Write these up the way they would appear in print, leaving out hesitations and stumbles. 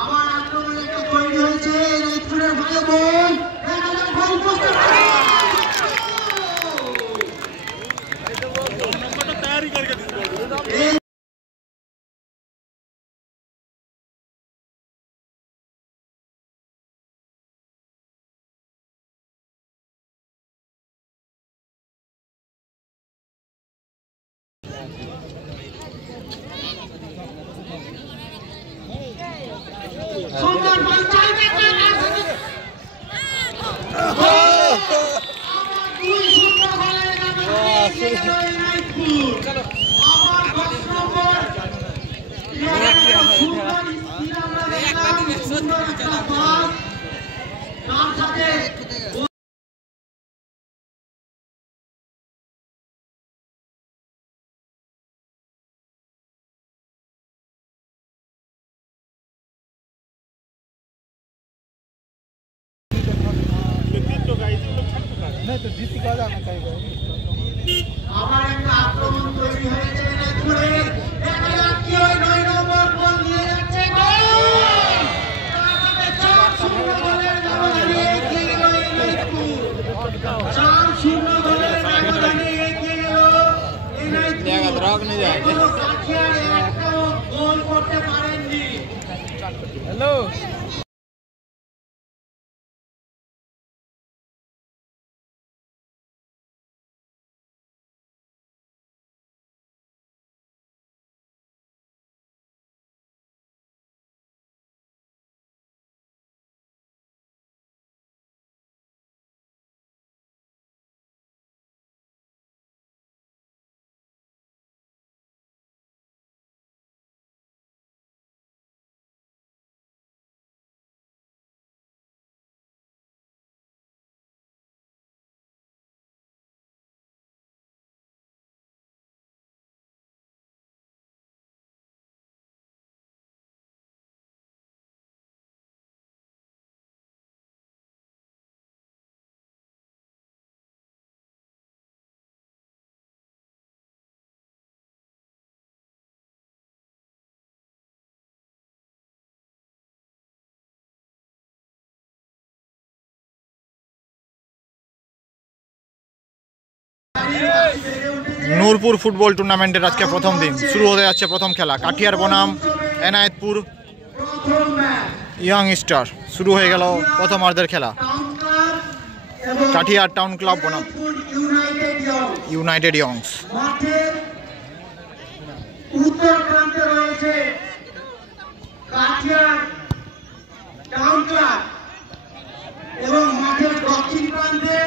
আমার আক্রমণ একটা তৈরি হয়েছে রাজপুরের ভাই বোন तैयारी करके सुंदर पंचायत नहीं तो जीत का जाना चाहिए আমার একটা আক্রমণ তৈরি হয়েছে নাইপুরে দেখা যাচ্ছে ওই 9 নম্বর বল নিয়ে যাচ্ছে গোল তারপরে 4-0 গোলের ব্যবধানে এগিয়ে গেল নাইপুর 4-0 গোলের ব্যবধানে এগিয়ে গেল নাইপুর জায়গা দ্রগ নিয়ে যায় কাঠিয়ার একটাও গোল করতে পারেননি হ্যালো নূরপুর ফুটবল টুর্নামেন্টের আজকে প্রথম দিন শুরু হতে যাচ্ছে প্রথম খেলা কাঠিয়ার বনাম এনায়েতপুর ইয়ং স্টার শুরু হয়ে গেল প্রথমার্ধের খেলা কাঠিয়ার টাউন ক্লাব বনাম ইউনাইটেড ইয়ংস উত্তর প্রান্তে রয়েছে কাঠিয়ার টাউন ক্লাব এবং মাঠের দক্ষিণ প্রান্তে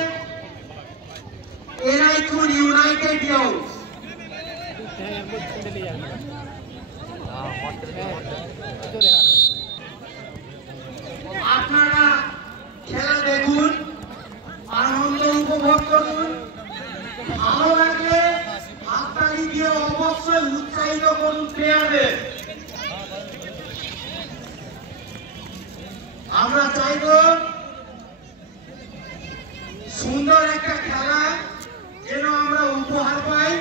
এনায়েতপুর ইউনাইটেড ইয়ংস আপনারা খেলা দেখুন আনন্দ উপভোগ করুন ভালো লাগলে হাততালি দিয়ে অবশ্যই উৎসাহিত করুন প্লেয়ারদের আমরা চাইব সুন্দর একটা খেলা যেন আমরা উপহার পাই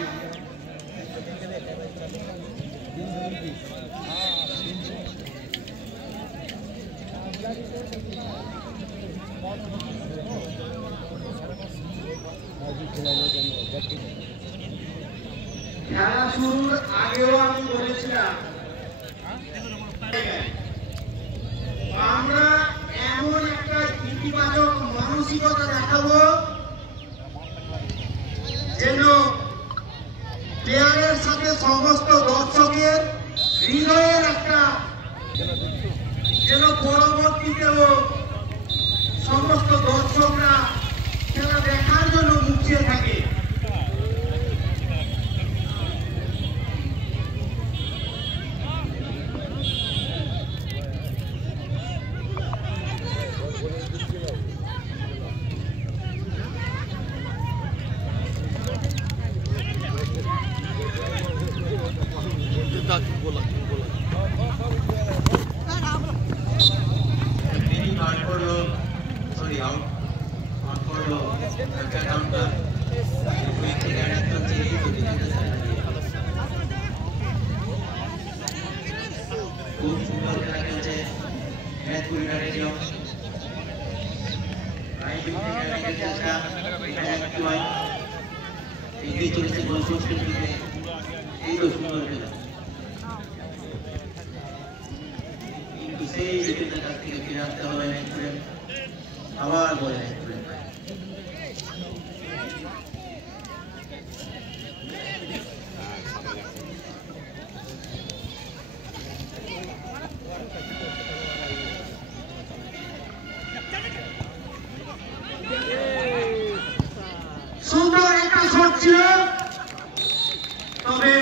খেলা শুরুর আগেও আমি বলেছিলাম আমরা এমন একটা ইতিবাচক মানসিকতা দেখাবো যেন প্লেয়ারের সাথে সমস্ত দর্শকের হৃদয়ের একটা যেন পরবর্তীতেও সমস্ত দর্শকরা খেলা দেখার জন্য মুখিয়ে থাকে চলেছে গোল পোস্টের দিকে। এই তো সুন্দর খেলা, কিন্তু সেই ডিফেন্ডার কাছ থেকে ফিরে আসতে হবে নেক্সট আবার বলে নেক্সট সুন্দর একটা শট ছিল, তবে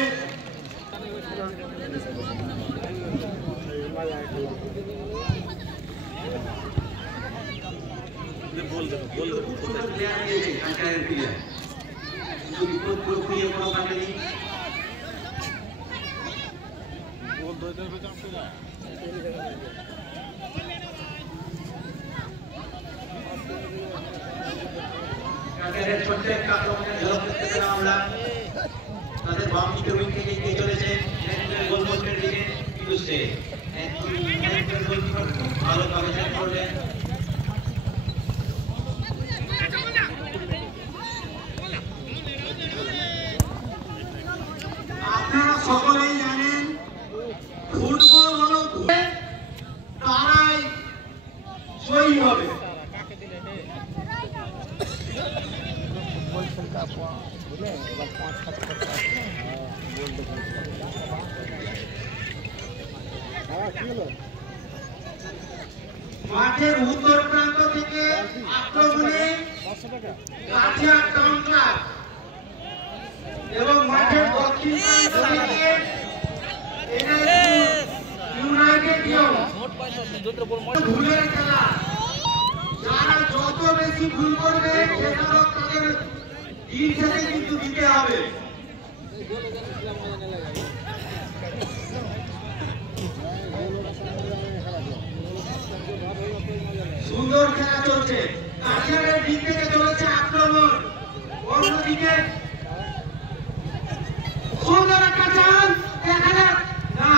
ছোট্ট একটা আক্রমণের ঝলক দেখতে পেলাম আমরা। তাদের বাম দিকে উইং থেকে এগিয়ে চলেছে গোল পোস্টের দিকে, কিন্তু সে ভালোভাবে চেক করলেন। আপনারা সকলেই জানেন ফুটবল হলো তারাই জয়ী হবে। মাঠের উত্তর প্রান্ত থেকে আক্রমণে কাঠিয়ার টাউন ক্লাব এবং মাঠের দক্ষিণ প্রান্ত থেকে ইউনাইটেড ভুলের খেলা। যারা যত বেশি ভুল করবে সেটারও তাদের দিন শেষে কিন্তু দিতে হবে। সুন্দর খেলা চলছে, কাঠিয়ারের দিক থেকে চলেছে আক্রমণ, অন্যদিকে সুন্দর একটা চাল দেখা যাক না,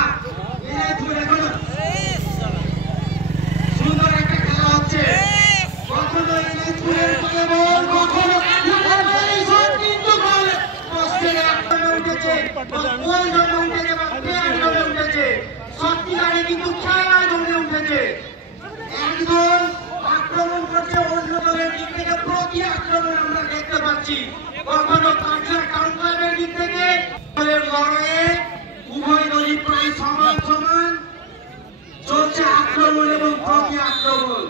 সুন্দর একটা খেলা হচ্ছে। কখনো সত্যিকারে কিন্তু খেলা জমে উঠেছে। একদল আক্রমণ করছে, অন্য দলের দিক থেকে প্রতি আক্রমণ আমরা দেখতে পাচ্ছি। কখনো কাঠিয়ার টাউন ক্লাবের দিক থেকে লড়াইয়ে উভয় দলই প্রায় সমান সমান চলছে আক্রমণ এবং প্রতি আক্রমণ।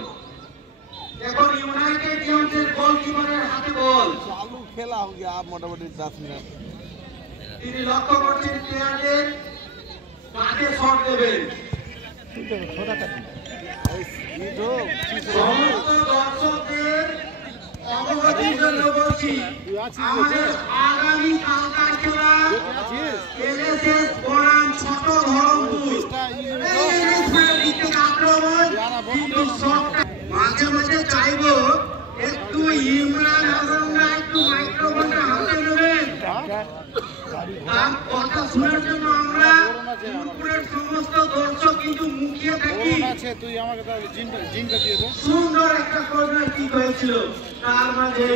এখন ইউনাইটেড গেমসের গোলকিপারের হাতে বল, চালু খেলা हो गया মোটামুটি 10 মিনিট। তিনি লক্ষ্য করছেন প্লেয়ারদের কাকে শট দেবেন। সমস্ত দর্শকদের অবগতির জন্য বলছি, আমাদের আগামী কালকার খেলা এলএসএস বনাম ছোট ধরমপুর আক্রমণ, কিন্তু মাঝে মাঝে চাইবো একটু ইমরান হাসানরা একটু মাইক্রোফোনটা হাতে নেবেন। তার কথা শোনার জন্য আমরা দুপুরের সমস্ত দর্শক কিন্তু মুখিয়ে থাকি। সুন্দর একটা কর্নার কিক হয়েছিল, তার মাঝে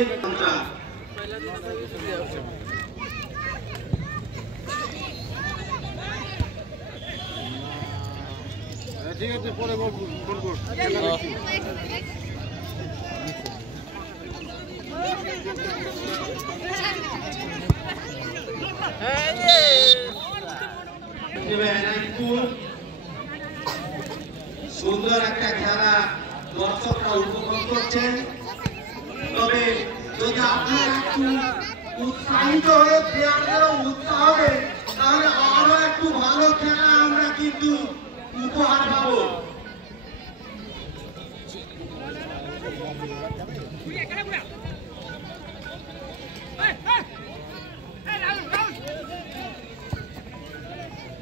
ঠিক আছে, পরে ফোন কর। সুন্দর একটা খেলা দর্শকরা উপভোগ করছেন, তবে যদি আপনারা একটু উৎসাহিত হয়ে প্লেয়ারদেরও উৎসাহ দেন, তাহলে আরো একটু ভালো খেলা আমরা কিন্তু উপহার পাবো।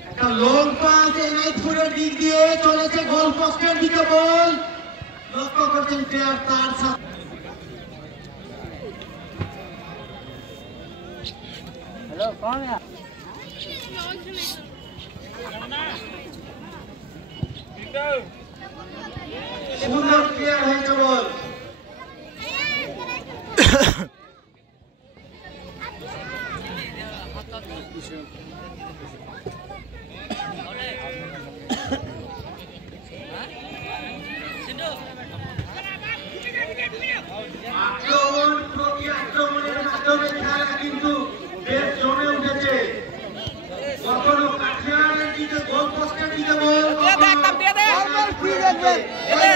একটা লং পাস এনাইটপুরের দিক দিয়ে চলেছে, গোল পোস্টের দিকে বল লক্ষ্য করছেন প্লেয়ার, তার সাথে हेलो कौन है? সুন্দর প্লেয়ার হয়েছে বল। আক্রমণ প্রতি আক্রমণের মাধ্যমে খেলা কিন্তু বেশ জমে উঠেছে। কখনো কাঠিয়ারের দিকে গোল পোস্টের দিকে বল,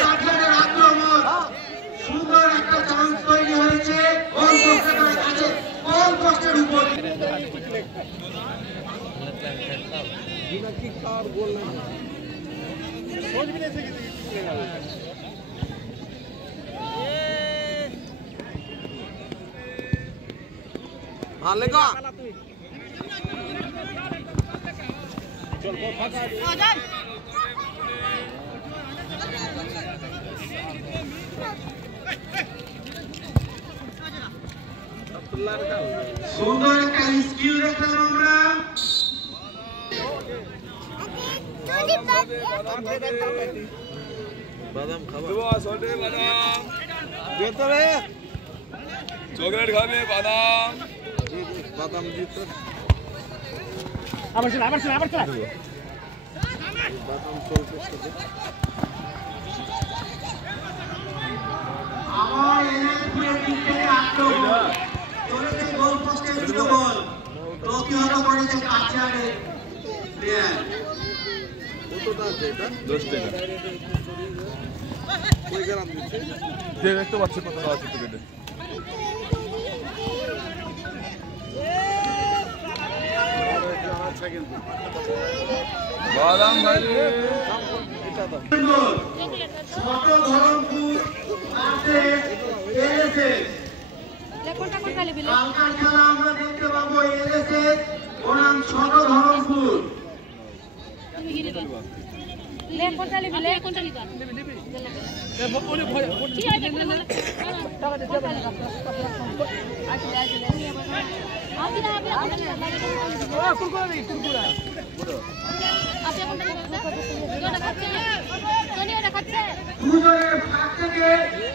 কাঠিয়ারের আক্রমণ সুন্দর একটা চান্স তৈরি হয়েছে গোল পোস্টের কাছে, গোল পোস্টের উপর সুন্দর একটা স্কিল দেখলাম আমরা। বাদাম খাবো ভেতরে চকলেট খাবে বাদাম বাদাম দিতে আবার চল বাদাম চলতে আমার এনএসপুরের দিক থেকে আক্রমণ চলেছে গোল পোস্টের দিকে বল, প্রতিহত করেছে কাঠিয়ারের প্লেয়ার। কতটা আছে এটা 10 টাকা কই গ্রাম দিচ্ছে যে দেখতে পাচ্ছি কত আছে টিকেটে বাদাম ভাজি এটা দাও ছোট ধরমপুর আছে এলএসএস। কালকার খেলা আমরা দেখতে পাবো এলএসএস বনাম ছোট ধরমপুর। দুজনের ভাগ থেকে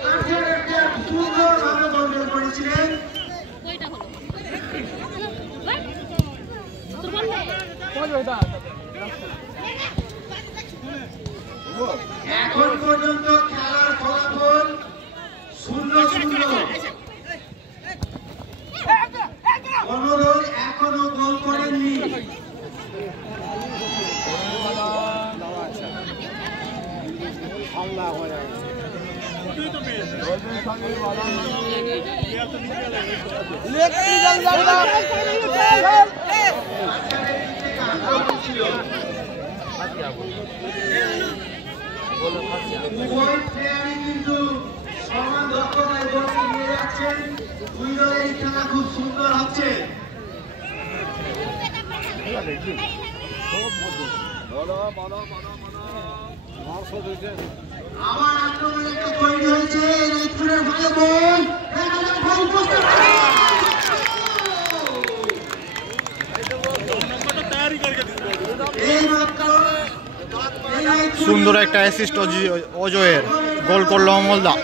কাঠিয়ারের প্লেয়ার সুন্দরভাবে কন্ট্রোল করেছিলেন। এখন পর্যন্ত খেলার ফলাফল 0-0। কোন দল এখনো গোল করেননি। উভয় প্লেয়ারই কিন্তু সমান দক্ষতায় বলকে নিয়ে যাচ্ছেন। দুই দলের খেলা খুব সুন্দর হচ্ছে। আমার আক্রমণ একটা তৈরি হয়েছে এনএসপুরের ভালো বল, দেখা যাক গোল পোস্টে সুন্দর একটা অ্যাসিস্ট অজয়ের, গোল করলো অমলদা।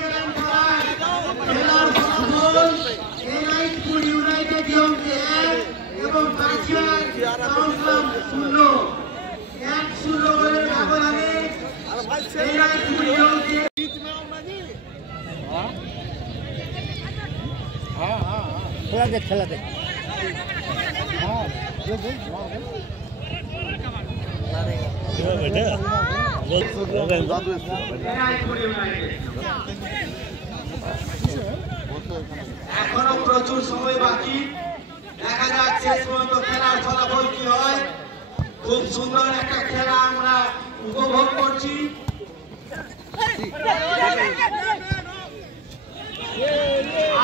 খেলা দেখ এখনো প্রচুর সময় বাকি, দেখা যাক শেষ পর্যন্ত খেলার ফলাফল কি হয়। খুব সুন্দর একটা খেলা আমরা উপভোগ করছি।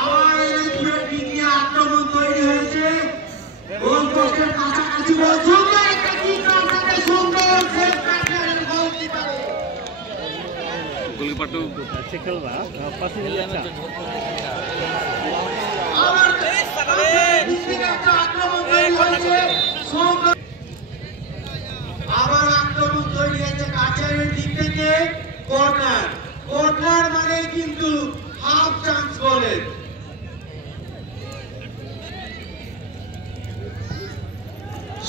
আমার এনএসপুরের দিক দিয়ে আক্রমণ তৈরি হয়েছে, গোল পোস্টের কাছাকাছি বল, সুন্দর একটা কিক রাখতে সুন্দর সেভ কাটিয়ারের গোলকিপারে। গোলকিপার তো अच्छे खेल रहा पास में अच्छा আমার দিক থেকে একটা আক্রমণ তৈরি হয়েছে, সুন্দর আবার আক্রমণ তৈরি হয়েছে কাটিয়ারের দিক থেকে। কর্নার, কর্নার মানে কিন্তু হাফ চান্স বলে।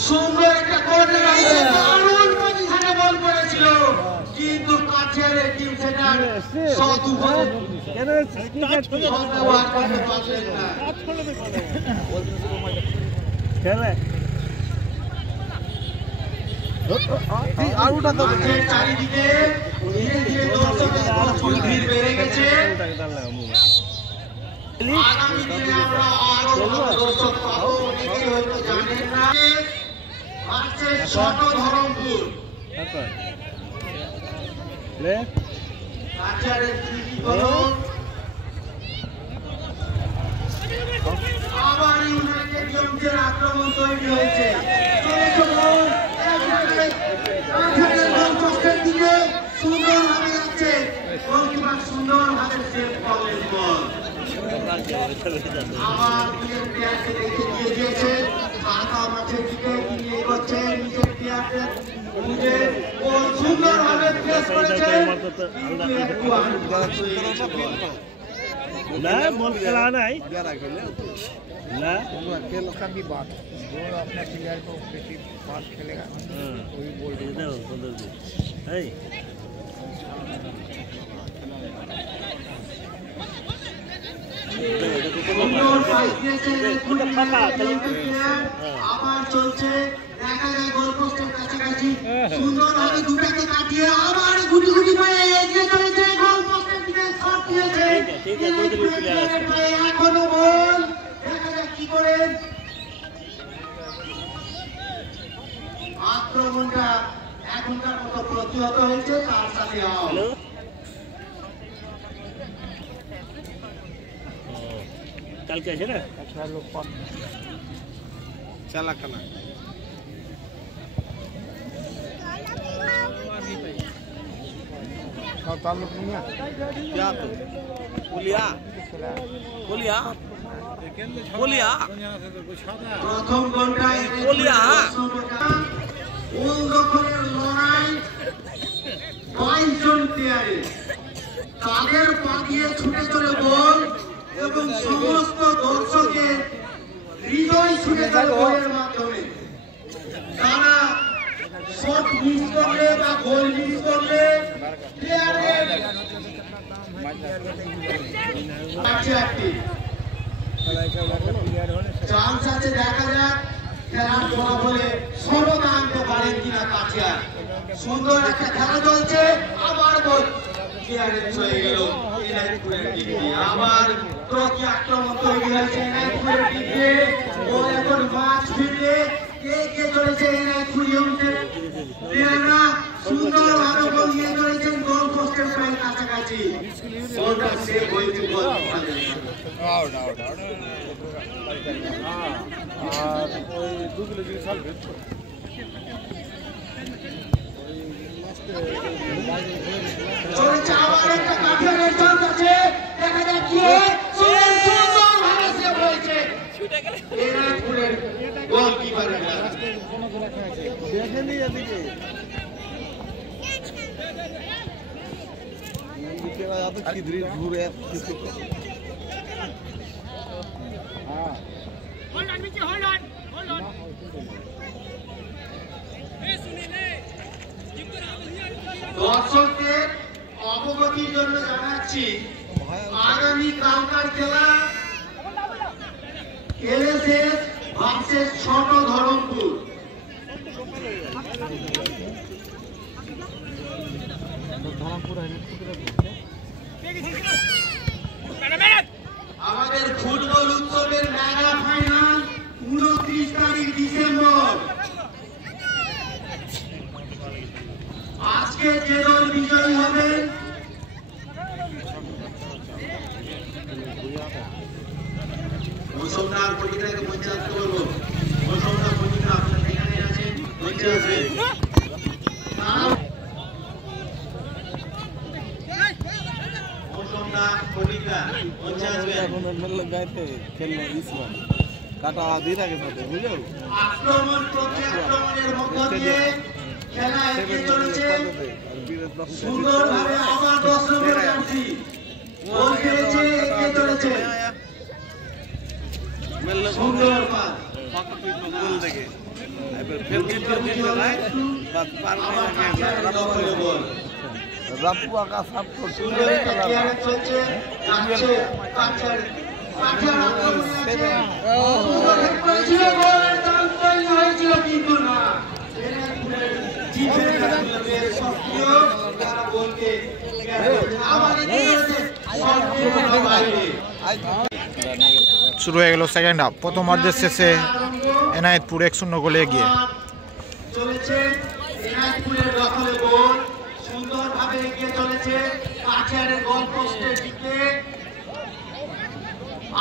সুন্দর একটা কোর্নার আছে, দারুণ পজিশনে বল করেছিল, কিন্তু কাঠিয়ারের টিম সেটা সদুপযোগ ব্যবহার করতে পারলেন না। মাঠের চারিদিকে ধীরে ধীরে দর্শকের প্রচুর ভিড় বেড়ে গেছে। আগামী দিনে আমরা আরো ভালো দর্শক পাবো, অনেকেই হয়তো জানেন না। আসছে ছোট ধরমপুর কাঠিয়ারের তৃতীয় গোল। আবার ইউনাইটেড জমজের আক্রমণ তৈরি হয়েছে। কাঠিয়ারের গোল পোস্টের দিকে সুন্দরভাবে যাচ্ছে, গোলকিপার সুন্দরভাবে সেভ করলেন বল। আবার নিজের প্লেয়ারকে দেখে দিয়ে দিয়েছে, ফাঁকা মাঠের দিকে তিনি এগোচ্ছেন, নিজের প্লেয়ারকে নিজে গোল সুন্দরভাবে প্রেস করেছেন, কিন্তু একটু আঘাত হয়ে গেছে বল। ना बॉल खेला नहीं ना का भी बात जो अपने प्लेयर को बेसी बात खेलेगा वही बोल है আবার চলছে, দেখা যায় গোল পোস্টের কাছাকাছি সুন্দরভাবে দুটাকে কাটিয়ে আবার গুটি গুটি পায়ে এগিয়ে চলেছে, গোল পোস্টের দিকে শট দিয়েছে, এখনো বল। দেখা যাক কি করে আক্রমণটা এখনকার মতো প্রতিহত হয়েছে, তার সাথে আউট। कल कैसे ना अच्छा लोग চালা কানা ताल्लुक नहीं है क्या तो बोलिया बोलिया बोलिया প্রথম গোলটা বলিয়া। গোল দখলের লড়াই 22 জন প্লেয়ারে, তাদের পা দিয়ে ছুটে চলে বল এবং সমস্ত দর্শকের হৃদয় ছুটে চলে বলের মাধ্যমে। তারা শট মিস করলে বা গোল মিস করলে প্লেয়ারের চান্স আছে, দেখা যাক খেলার ফলাফলে সমতা আনতে পারেন কিনা কাঠিয়ার। সুন্দর একটা খেলা চলছে, আবার বল প্লেয়ারে চলে গেল এনায়তপুরের দিক দিয়ে, আবার প্রতি আক্রমণ তৈরি হয়েছে এনায়তপুরের দিক দিয়ে। বল এখন মাঠ ফিরলে কে চলেছে এনায়তপুর ইউনিটের প্লেয়াররা সুন্দরভাবে বল নিয়ে চলেছেন গোল পোস্টের প্রায় কাছাকাছি, গোলটা সেভ হয়েছে বল আউট আউট আউট আর ওই 2 কিলো জিনিস হবে চলেছে, আবার একটা কাঠিয়ারের চান্স আছে, দেখা যাক কি হয়। সুন্দরভাবে সেভ হয়েছে এনায়তপুরের গোলকিপারেরা। দেখেন এদিকে এদিকেরা এত কিদরি ঘুরে কিছু দর্শকদের অবগতির জন্য জানাচ্ছি, আগামী কালকার খেলা এলএসএস ভার্সেস ছোট ধরমপুর। আমাদের ফুটবল উৎসবের মেগা ফাইনাল 29 তারিখ ডিসেম্বর। আজকে যে দল বিজয়ী হবে মৌসুমদার পরিবারকে মঞ্চে আসতে বলবো। মৌসুমদার পরিবার আপনার এখানে আছেন, মঞ্চে আসবেন। মৌসুমদার পরিবার মঞ্চে আসবেন। খেলনা ইসলাম কাটা দিয়ে রাখে সাথে বুঝলো আক্রমণ প্রতি আক্রমণের মধ্য দিয়ে খেলা এগিয়ে চলেছে সুন্দরভাবে। আবার 10 নম্বর জার্সি গোল খেলেছে, এগিয়ে চলেছে সুন্দর পাস। গোল দেখে রাপু আকা সাপ করছে শুরু হয়ে গেল সেকেন্ড হাফ। প্রথমার্ধের শেষে এনায়েতপুর 1-0 গোলে এগিয়ে। চলেছে এনায়েতপুরের দখলে গোল, সুন্দরভাবে এগিয়ে চলেছে কাঠিয়ারের গোল পোস্টের দিকে।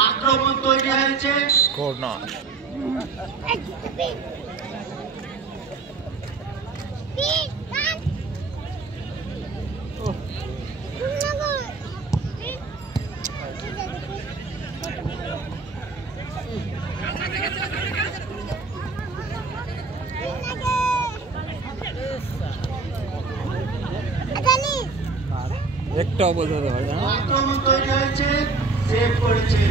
আক্রমণ তৈরি হয়েছে, কর্নার। একটাও বলতে হয় না। আক্রমণ তৈরি হয়েছে, সেভ করেছে।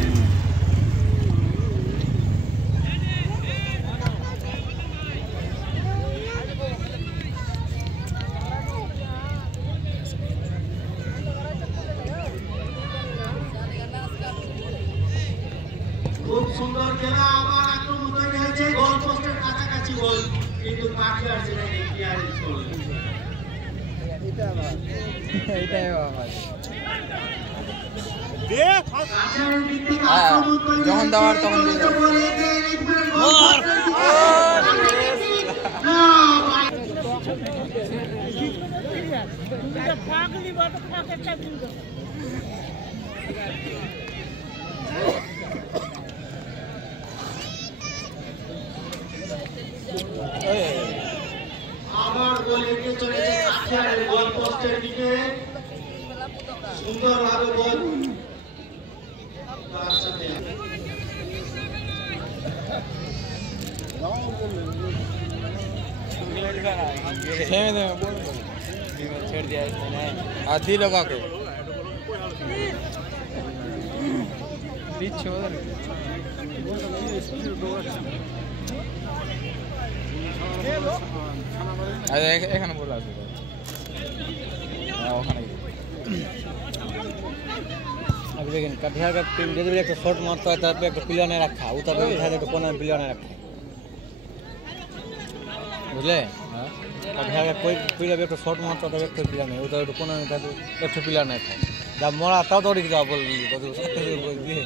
খুব সুন্দর খেলা, আবার আক্রমণ তৈরি হয়েছে, গোল পোস্টের কাছাকাছি গোল, কিন্তু কাঠিয়ার সেটাকে ক্লিয়ারেন্স করল। যখন দেওয়ার তখন আবার গোল এগিয়ে চলেছে কাঠিয়ারের গোল পোস্টের দিকে, সুন্দরভাবে গোল তার সাথে ছেড়ে দিয়া আধি লগা के দিচ্ছ এখানে বলে আসবে ওখানে अभी लेकिन कटिहार का टीम जब भी एक शॉट मारता है तब एक प्लेयर नहीं रखा उतर भी था तो कोने प्लेयर नहीं रखा बुझले कटिहार का कोई प्लेयर एक शॉट मारता तब एक प्लेयर नहीं उतर तो कोने था एक प्लेयर नहीं था जब मोड़ा तब दौड़ के बोल तो साथ बोल दिए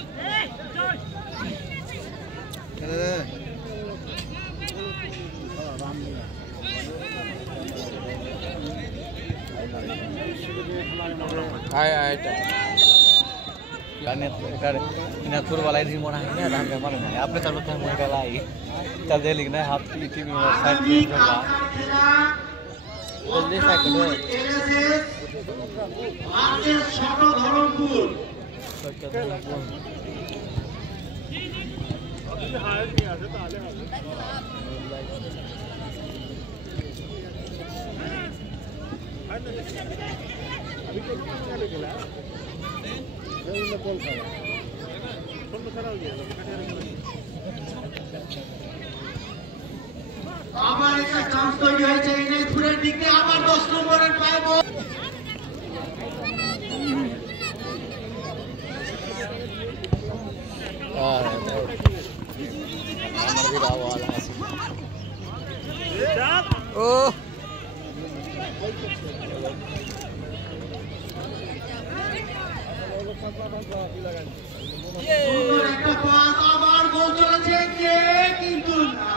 आय आय इनापुर वाला ही मोड़ा है ना हम मालूम है आपने तब तक मोड़ वाला ही तब दे लिखना है हाफ टीम में साइड में होगा जल्दी साइड करो আজকে ছোট ধরমপুর আবার একটা চান্স তৈরি হয়েছে এনায়েতপুরের দিকে, আবার 10 নম্বরের পায় বল। সুন্দর একটা পাস, আবার গোল চলেছে কে কিন্তু না।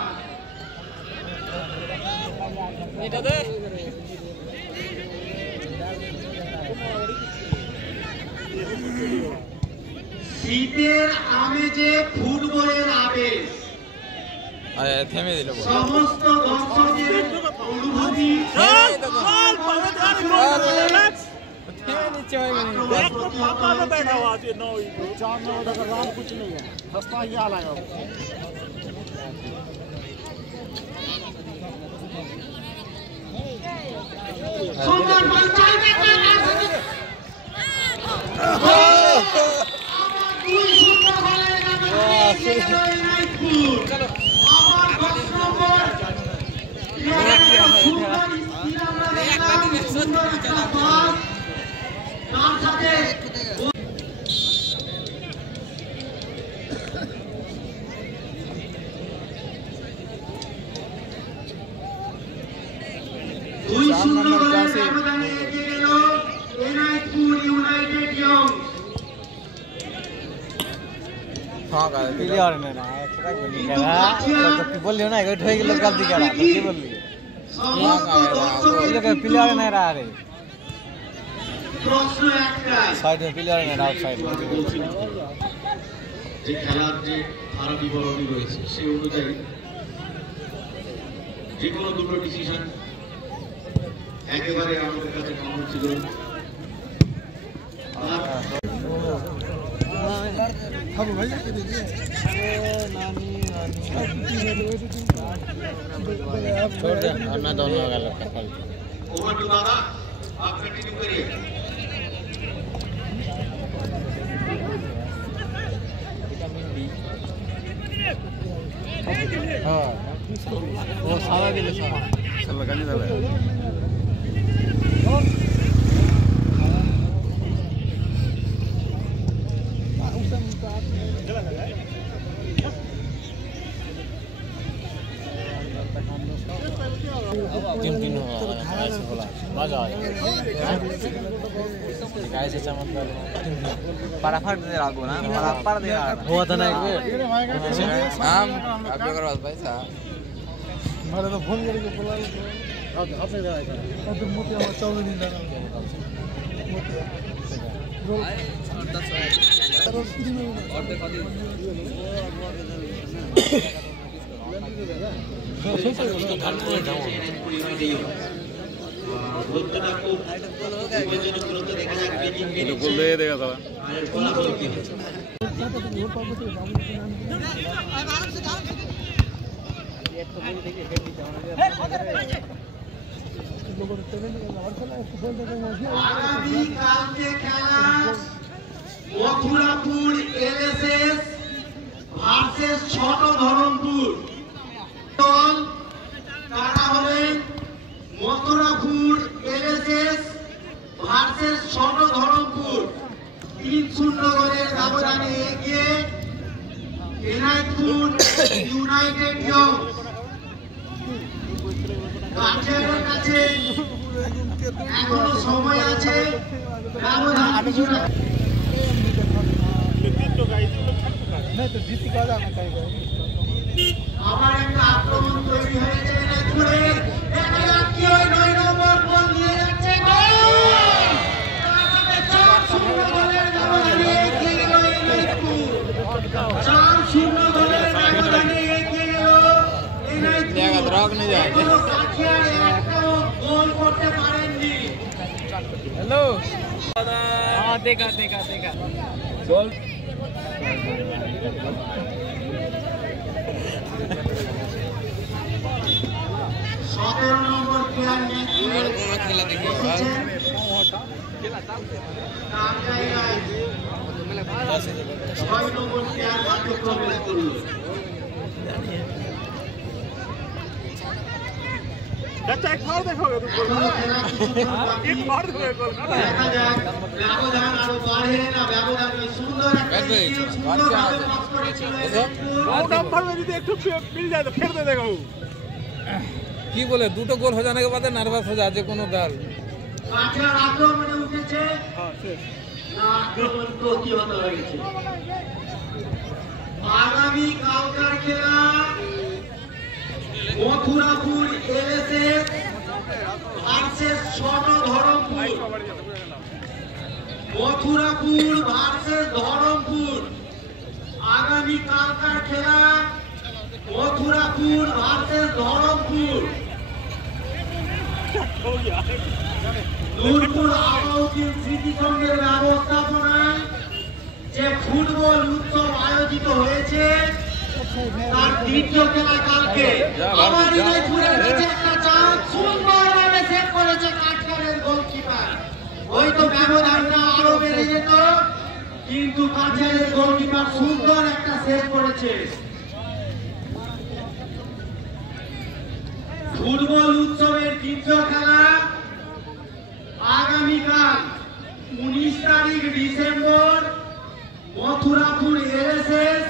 শীতের আমেজে ফুটবলের আবেশ, থেমে দিল সমস্ত দর্শকের অনুভূতি সুন্দর বল চাইবে না, আবার দুই সুন্দর বলে এগিয়ে গেল এনায়েতপুর। আবার 10 নম্বর শূন্য গোলের ব্যবধানে এগিয়ে গেল এনায়েতপুর ইউনাইটেড ইয়ং। প্লেয়ার না একটা বলি খেলা তো কি বললি না এটা হয়ে গেল গলতি খেলা কি বললি প্লেয়ার না রে প্রশ্ন একটাই, সাইডে প্লেয়ার না আউটসাইড যে খেলার যে ধারা বিবরণী রয়েছে সেই অনুযায়ী যে কোনো দুটো ডিসিশন একেবারে আমাদের কাছে কমন ছিল। না दोनों गल ओवर टू दादा, आप कंटिन्यू करिए। हां वो सारा दिले सारा गानी दादा तीन ऐसे बोला मजा आया गाइस ऐसा मतलब पाराफार दे लागो ना पाराफार दे हुआ था ना एक नाम आप जो करवा पैसा मारे तो फोन करके बोला आपने कराया था और तो मोती हम 14 दिन लगा मोती रोल 10 और देखा दी মথুরাপুর এলএসএস ভার্সেস ছোট ধরমপুর দল, তারা হলেন মথুরাপুর এলএসএস ভার্সেস ছোট ধরমপুর। 3-0 গোলের ব্যবধানে এগিয়ে এনায়েতপুর ইউনাইটেড ইয়ং। কাঠের কাছে এখনো সময় আছে, ব্যবধান কিছু না। আবার একটা আক্রমণ তৈরি হয়েছে এনায়েতপুরে। দেখা যাক কি হয়, 9 নম্বর বল নিয়ে যাচ্ছে গোল। তারপরে 4-0 গোলের ব্যবধানে এগিয়ে গেল এনায়েতপুর। 4-0 গোলের ব্যবধানে এগিয়ে গেল এনায়েতপুর। এখনো কাঠিয়ার একটাও গোল করতে পারেননি। हेलो हां देखा गोल 17 নম্বর প্লেয়ার নেতৃত্বে कोन खेला देखिए তার জায়গায় 6 নম্বর প্লেয়ার মাঠে প্রবেশ করল। এখনো খেলা কিছুক্ষণ বাকি। দেখা যাক ব্যবধান আরো বাড়ে না ব্যবধান নেই। সুন্দর একটা স্কিল, সুন্দরভাবে পাস করেছিল की बोले দুটো গোল हो जाने के बाद नार्भास हो जाए কোনো দল কাঠিয়ার আক্রমণে উঠেছে না আক্রমণ প্রতিহত হয়েছে। আগামী কালকার খেলা মথুরাপুর এলএসএস ভার্সেস ছোট ধরমপুর। মথুরাপুর ভার্সেস ধরমপুর আগামী কালকার খেলা মথুরাপুর ভার্সেস ধরমপুর। নূরপুর আবাহনীর স্মৃতিসংঘের ব্যবস্থাপনায় যে ফুটবল উৎসব আয়োজিত হয়েছে তার দ্বিতীয় খেলা কালকে। আবার এনায়েতপুরের কাছে একটা চান্স সুন্দরভাবে সেভ করেছে কাঠগড়ের গোলকিপার। হয়তো ব্যবধানটা আরো বেড়ে যেত, কিন্তু কাঠগড়ের গোলকিপার সুন্দর একটা সেভ করেছে। ফুটবল উৎসবের দ্বিতীয় খেলা আগামীকাল 19 তারিখ ডিসেম্বর মথুরাপুর এলএসএস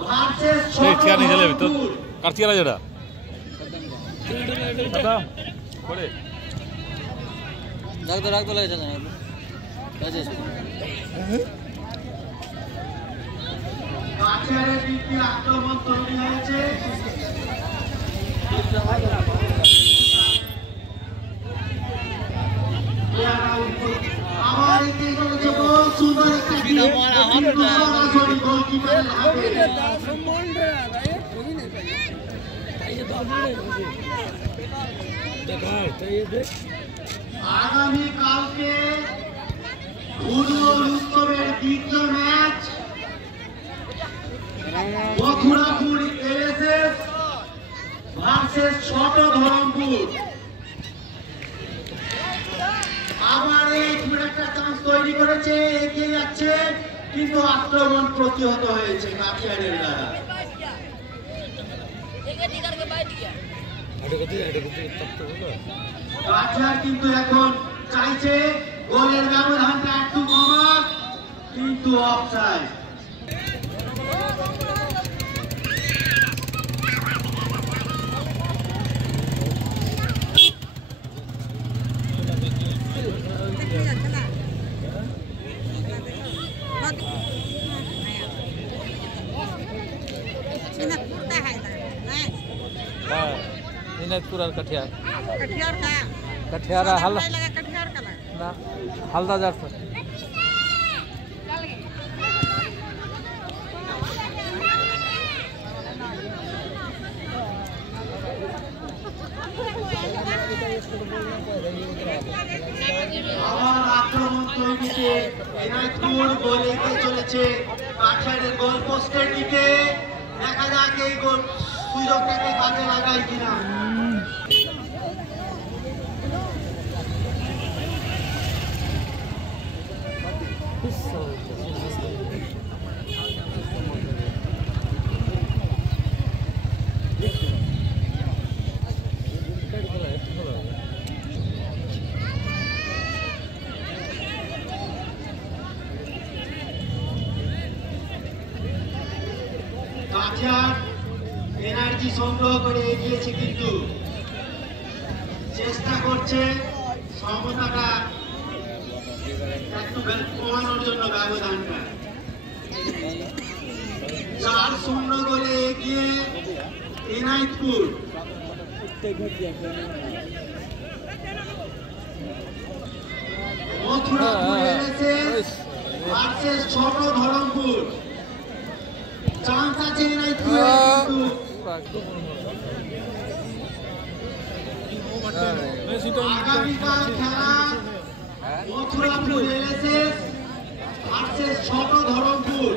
ভার্সেস ছোট ধরমপুর। কার্তিকেরা যেটা রাখ তো লাগে না কাঠিয়ারের দিক দিয়ে আক্রমণ তৈরি হয়েছে। আবার এগিয়ে চলেছে গোল, সুন্দর একটা কিক, কিন্তু সরাসরি গোলকিপারের হাতে। আগামী কালকে ফুটবল উৎসবের দ্বিতীয় ম্যাচ মথুরাপুর এলএসএস ভার্সেস ছোট ধরমপুর। আবার এই একটা চান্স তৈরি করেছে, এগিয়ে যাচ্ছে, কিন্তু আক্রমণ প্রতিহত হয়েছে কাঠিয়ারের দ্বারা। কাঠিয়ার কিন্তু এখন চাইছে গোলের ব্যবধানটা একটু কমাক, কিন্তু অফসাইড। दिनाजपुर और कटिहार कटिहार का कटिहार हल लगा कटिहार का लगा ना हल्दा जार से আবার আক্রমণ তৈরিতে দিনাজপুর গোল এগিয়ে চলেছে কাঠিয়ারের গোল পোস্টের দিকে। দেখা যাক এই গোল সুযোগটাকে কাজে লাগায় কিনা। কাঠিয়ার এনার্জি সংগ্রহ করে এগিয়েছে, কিন্তু চেষ্টা করছে সমতাটা একটু কমানোর জন্য ব্যবধানটা। 4-0 গোলে এগিয়ে দিনাজপুর। মথুরাপুর এলএসএস ভার্সেস ছোট ধরমপুর। চান্স আছে দিনাজপুরের, কিন্তু আগামীকাল খেলা মথুরাপুর এলএসএস ভার্সেস ছোট ধরমপুর।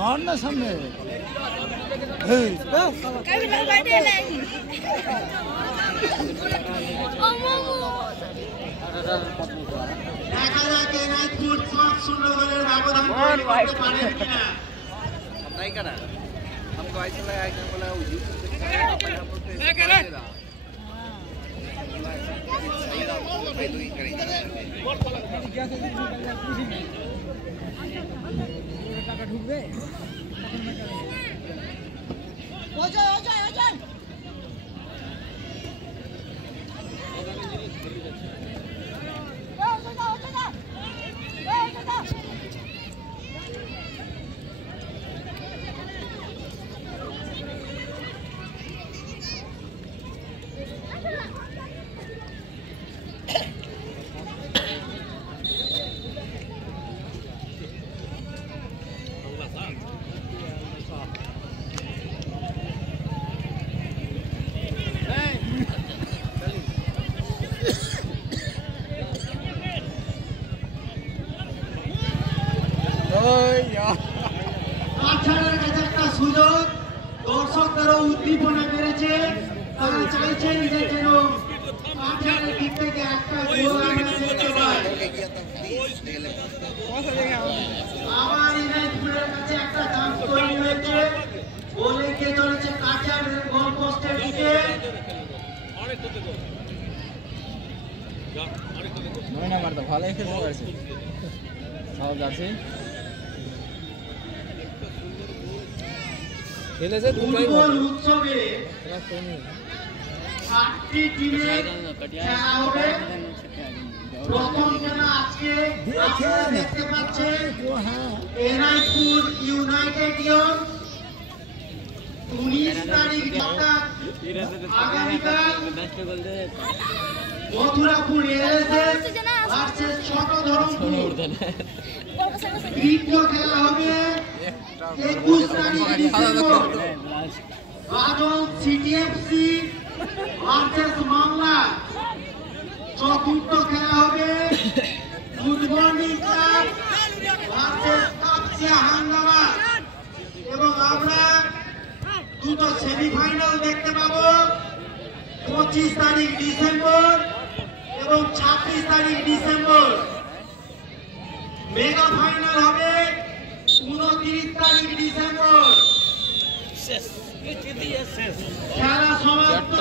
मारना सामने দেখা যাক দিনাজপুর 5-0 গোলের ব্যবধান তৈরি করতে পারে কিনা। नहीं करा हमको ऐसा लगा कि बोला কাঠারের কাছে একটা সুযোগ, দর্শকদেরও উদ্দীপনা বেড়েছে, তারা চাইছেন যে যেন কাঠারের দিক থেকে একটা গোল আমরা দেখতে পাই। আবার দিনাজপুরের কাছে একটা চান্স তৈরি হয়েছে, গোল এগিয়ে চলেছে কাঠারের গোল পোস্টের দিকে। নয় নাম্বার তো ভালোই খেলতে পারছে সব আছে খেলেছে দুটোই ফুটবল ভালো উৎসবে 8টি টিমে খেলা হবে। প্রথম খেলা আজকে আপনারা দেখতে পাচ্ছেন এনআইপুর ইউনাইটেড ইয়ং 19 তারিখ অর্থাৎ আগামীকাল মথুরাপুর এলএসএস ভার্সেস ছোটধরমপুর। দ্বিতীয় খেলা হবে 21 তারিখ ডিসেম্বর গাজন সিটিএফসি ভার্সেস মামলা। চতুর্থ খেলা হবে ফুটবল ক্লাব ভার্সেস কাপসিয়া হাঙ্গামা। এবং আমরা দুটো সেমিফাইনাল দেখতে পাবো 25 তারিখ ডিসেম্বর এবং 26 তারিখ ডিসেম্বর। মেগা ফাইনাল হবে 29 তারিখ ডিসেম্বর। খেলা সমাপ্ত।